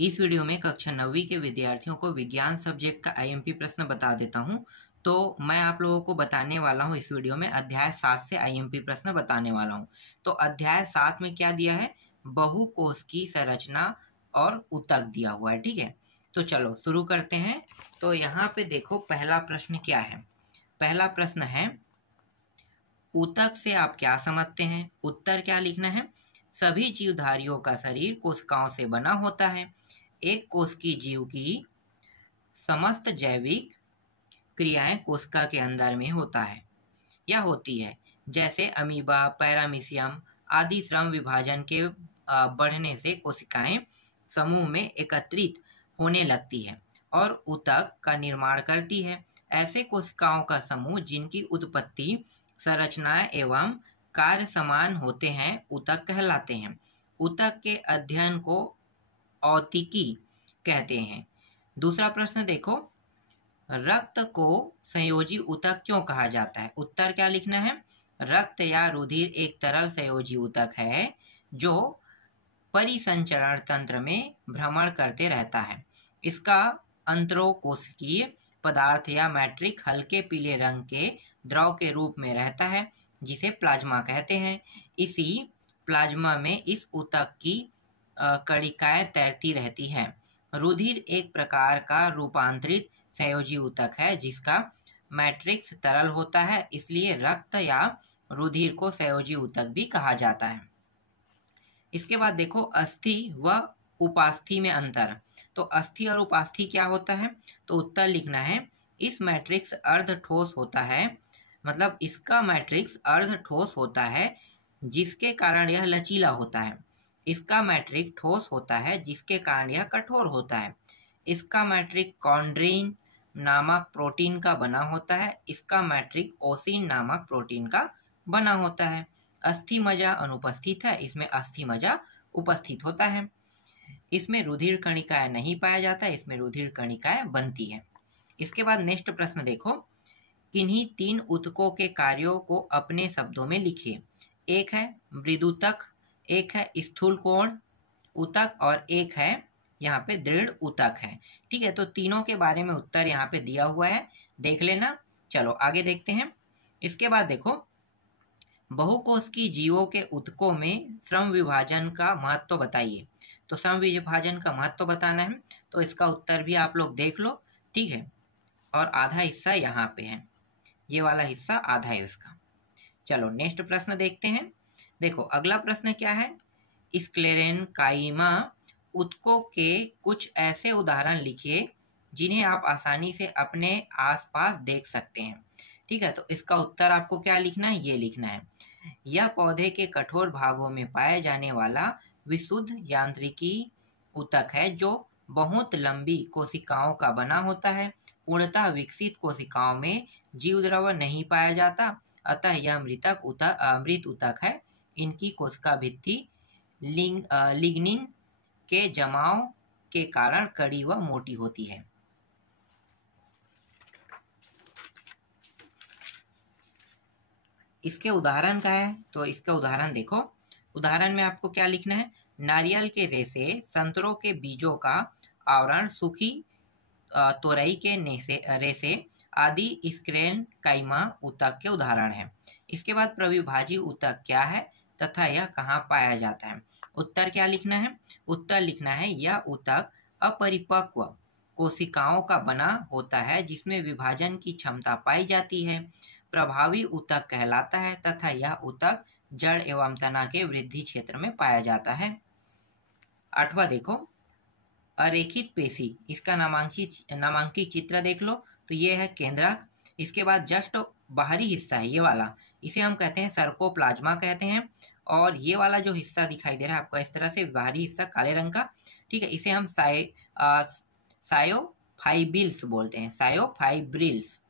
इस वीडियो में कक्षा 9वीं के विद्यार्थियों को विज्ञान सब्जेक्ट का आईएमपी प्रश्न बता देता हूं। तो मैं आप लोगों को बताने वाला हूं इस वीडियो में अध्याय 7 से आईएमपी प्रश्न बताने वाला हूं। तो अध्याय 7 में क्या दिया है, बहुकोश की संरचना और ऊतक दिया हुआ है। ठीक है, तो चलो शुरू करते हैं। तो यहाँ पे देखो पहला प्रश्न क्या है। पहला प्रश्न है, ऊतक से आप क्या समझते हैं। उत्तर क्या लिखना है, सभी जीवधारियों का शरीर कोशिकाओं से बना होता है। एक कोश की जीव की समस्त जैविक क्रियाएं कोशिका के अंदर में होता है या होती है, जैसे अमीबा, पैरामीशियम आदि श्रम विभाजन के बढ़ने से कोशिकाएं समूह में एकत्रित होने लगती है और ऊतक का निर्माण करती है। ऐसे कोशिकाओं का समूह जिनकी उत्पत्ति, संरचनाएं एवं कार्य समान होते हैं ऊतक कहलाते हैं। ऊतक के अध्ययन को औतिकी कहते हैं। दूसरा प्रश्न देखो, रक्त को संयोजी ऊतक क्यों कहा जाता है। उत्तर क्या लिखना है, रक्त या रुधिर एक तरल संयोजी ऊतक है जो परिसंचरण तंत्र में भ्रमण करते रहता है। इसका अंतरोकोशिकीय पदार्थ या मैट्रिक हल्के पीले रंग के द्रव के रूप में रहता है जिसे प्लाज्मा कहते हैं। इसी प्लाज्मा में इस ऊतक की कणिकाएं तैरती रहती हैं। रुधिर एक प्रकार का रूपांतरित संयोजी ऊतक है जिसका मैट्रिक्स तरल होता है, इसलिए रक्त या रुधिर को संयोजी ऊतक भी कहा जाता है। इसके बाद देखो अस्थि व उपास्थि में अंतर। तो अस्थि और उपास्थि क्या होता है, तो उत्तर लिखना है, इस मैट्रिक्स अर्ध ठोस होता है, मतलब इसका मैट्रिक्स अर्ध ठोस होता है जिसके कारण यह लचीला होता है। इसका मैट्रिक ठोस होता है जिसके कारण यह कठोर होता है। इसका मैट्रिक कॉन्ड्रीन नामक प्रोटीन का बना होता है। इसका मैट्रिक ओसिन नामक प्रोटीन का बना होता है। अस्थि मज्जा अनुपस्थित है, इसमें अस्थि मज्जा उपस्थित होता है। इसमें रुधिर कणिकाएं नहीं पाया जाता, इसमें रुधिर कणिकाएं बनती है। इसके बाद नेक्स्ट प्रश्न देखो, किन्हीं तीन ऊतकों के कार्यों को अपने शब्दों में लिखिए। एक है मृदुतक, एक है स्थूल कोण ऊतक और एक है यहाँ पे दृढ़ ऊतक है। ठीक है, तो तीनों के बारे में उत्तर यहाँ पे दिया हुआ है, देख लेना। चलो आगे देखते हैं। इसके बाद देखो, बहुकोश की जीवों के ऊतकों में श्रम विभाजन का महत्व बताइए। तो श्रम विभाजन का महत्व बताना है, तो इसका उत्तर भी आप लोग देख लो। ठीक है, और आधा हिस्सा यहाँ पे है, ये वाला हिस्सा आधा है इसका। चलो नेक्स्ट प्रश्न देखते हैं। देखो अगला प्रश्न क्या है, स्क्लेरेनकाइमा ऊतकों के कुछ ऐसे उदाहरण लिखिए जिन्हें आप आसानी से अपने आसपास देख सकते हैं। ठीक है, तो इसका उत्तर आपको क्या लिखना है, ये लिखना है, यह पौधे के कठोर भागों में पाए जाने वाला विशुद्ध यांत्रिकी ऊतक है जो बहुत लंबी कोशिकाओं का बना होता है। पूर्णतः विकसित कोशिकाओं में जीव द्रव नहीं पाया जाता, अतः यह मृत ऊतक है। इनकी कोशिका भित्ति लिग्निन के जमाव के कारण कड़ी व मोटी होती है। इसके उदाहरण क्या है, तो इसका उदाहरण देखो। उदाहरण में आपको क्या लिखना है, नारियल के रेशे, संतरों के बीजों का आवरण, सूखी तोरई के रेशे आदि स्क्लेरेनकाइमा ऊतक के उदाहरण है। इसके बाद प्रविभाजी ऊतक क्या है तथा यह कहाँ पाया जाता है। उत्तर क्या लिखना है, उत्तर लिखना है, यह ऊतक अपरिपक्व कोशिकाओं का बना होता है जिसमें विभाजन की क्षमता पाई जाती है। प्रभावी ऊतक कहलाता है तथा यह ऊतक जड़ एवं तना के वृद्धि क्षेत्र में पाया जाता है। आठवां देखो, अरेखित पेशी, इसका नामांकित चित्र देख लो। तो ये है केंद्रक। इसके बाद जस्ट बाहरी हिस्सा है ये वाला, इसे हम कहते हैं सर्कोप्लाज्मा कहते हैं। और ये वाला जो हिस्सा दिखाई दे रहा है आपको इस तरह से, बाहरी हिस्सा काले रंग का, ठीक है, इसे हम सायोफाइबिल्स बोलते हैं, सायोफाइब्रिल्स।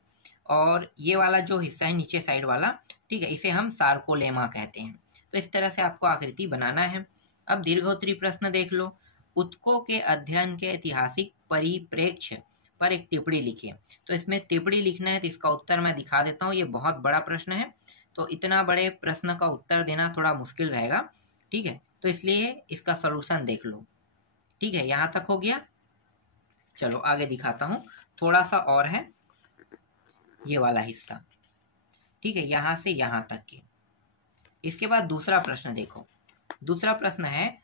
और ये वाला जो हिस्सा है नीचे साइड वाला, ठीक है, इसे हम सार्कोलेमा कहते हैं। तो इस तरह से आपको आकृति बनाना है। अब दीर्घोत्तरी प्रश्न देख लो, ऊतकों के अध्ययन के ऐतिहासिक परिप्रेक्ष्य पर एक टिप्पणी लिखिए। तो इसमें टिप्पणी लिखना है, तो इसका उत्तर मैं दिखा देता हूँ। ये बहुत बड़ा प्रश्न है, तो इतना बड़े प्रश्न का उत्तर देना थोड़ा मुश्किल रहेगा। ठीक है, तो इसलिए इसका सॉल्यूशन देख लो। ठीक है, यहाँ तक हो गया। चलो आगे दिखाता हूँ, थोड़ा सा और है ये वाला हिस्सा। ठीक है, यहाँ से यहाँ तक के। इसके बाद दूसरा प्रश्न देखो। दूसरा प्रश्न है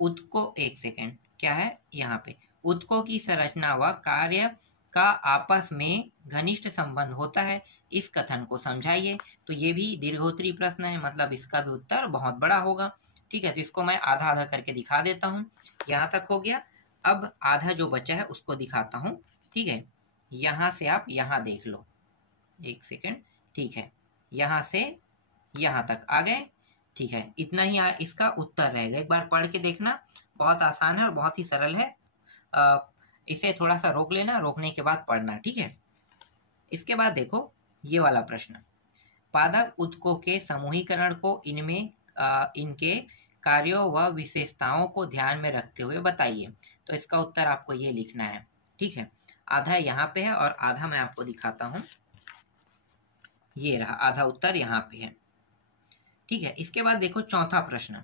उत्को, एक सेकेंड, क्या है यहाँ पे, उत्कों की संरचना व कार्य का आपस में घनिष्ठ संबंध होता है, इस कथन को समझाइए। तो ये भी दीर्घोत्तरी प्रश्न है, मतलब इसका भी उत्तर बहुत बड़ा होगा। ठीक है, तो इसको मैं आधा आधा करके दिखा देता हूँ। यहाँ तक हो गया। अब आधा जो बचा है उसको दिखाता हूँ। ठीक है, यहाँ से आप यहाँ देख लो, एक सेकेंड। ठीक है, यहाँ से यहाँ तक आ गए। ठीक है, इतना ही इसका उत्तर रहेगा। एक बार पढ़ के देखना, बहुत आसान है और बहुत ही सरल है। इसे थोड़ा सा रोक लेना, रोकने के बाद पढ़ना। ठीक है, इसके बाद देखो ये वाला प्रश्न, पादप उत्कों के समूहीकरण को इनमें इनके कार्यों व विशेषताओं को ध्यान में रखते हुए बताइए। तो इसका उत्तर आपको ये लिखना है। ठीक है, आधा यहाँ पे है और आधा मैं आपको दिखाता हूँ। ये रहा आधा उत्तर यहाँ पे है। ठीक है, इसके बाद देखो चौथा प्रश्न,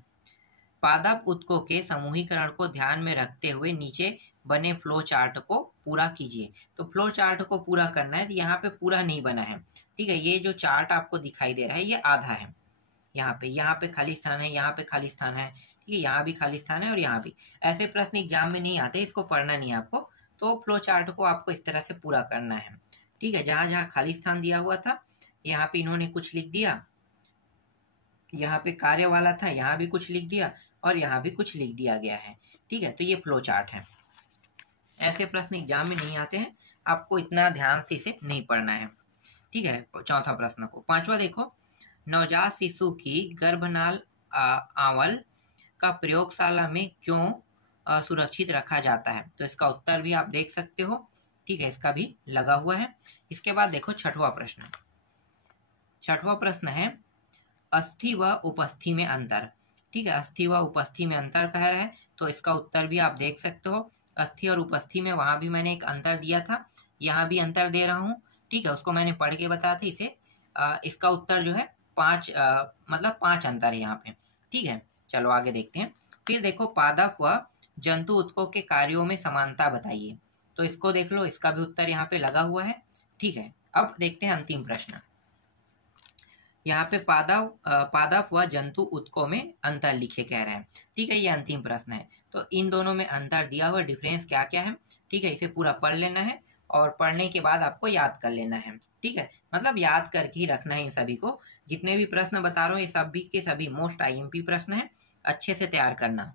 पादप उत्कों के समूहीकरण को ध्यान में रखते हुए नीचे बने फ्लो चार्ट को पूरा कीजिए। तो फ्लो चार्ट को पूरा करना है, तो यहाँ पे पूरा नहीं बना है। ठीक है, ये जो चार्ट आपको दिखाई दे रहा है ये आधा है। यहाँ पे खाली स्थान है, यहाँ पे खाली स्थान है। ठीक है, यहाँ भी खाली स्थान है और यहाँ भी। ऐसे प्रश्न एग्जाम में नहीं आते, इसको पढ़ना नहीं है आपको। तो फ्लो चार्ट को आपको इस तरह से पूरा करना है। ठीक है, जहाँ जहाँ खाली स्थान दिया हुआ था यहाँ पे इन्होंने कुछ लिख दिया, यहाँ पे कार्य वाला था यहाँ भी कुछ लिख दिया और यहाँ भी कुछ लिख दिया गया है। ठीक है, तो ये फ्लो चार्ट है। ऐसे प्रश्न एग्जाम में नहीं आते हैं, आपको इतना ध्यान से इसे नहीं पढ़ना है। ठीक है, चौथा प्रश्न को। पांचवा देखो, नवजात शिशु की गर्भनाल आवल का प्रयोगशाला में क्यों सुरक्षित रखा जाता है। तो इसका उत्तर भी आप देख सकते हो। ठीक है, इसका भी लगा हुआ है। इसके बाद देखो छठवां प्रश्न। छठवां प्रश्न है अस्थि व उपस्थि में अंतर। ठीक है, अस्थि व उपस्थि में अंतर कह रहा है, तो इसका उत्तर भी आप देख सकते हो। अस्थि और उपस्थि में वहां भी मैंने एक अंतर दिया था, यहाँ भी अंतर दे रहा हूँ। ठीक है, उसको मैंने पढ़ के बताया था इसे। इसका उत्तर जो है 5 मतलब 5 अंतर है यहाँ पे। ठीक है, चलो आगे देखते हैं। फिर देखो पादप व जंतु उत्कों के कार्यों में समानता बताइए। तो इसको देख लो, इसका भी उत्तर यहाँ पे लगा हुआ है। ठीक है, अब देखते हैं अंतिम प्रश्न। यहाँ पे पादप व जंतु उत्कों में अंतर लिखे कह रहे हैं। ठीक है, ये अंतिम प्रश्न है। तो इन दोनों में अंतर दिया हुआ, डिफरेंस क्या क्या है। ठीक है, इसे पूरा पढ़ लेना है और पढ़ने के बाद आपको याद कर लेना है। ठीक है, मतलब याद करके ही रखना है इन सभी को। जितने भी प्रश्न बता रहा हूँ ये सभी के सभी मोस्ट आईएमपी प्रश्न है, अच्छे से तैयार करना।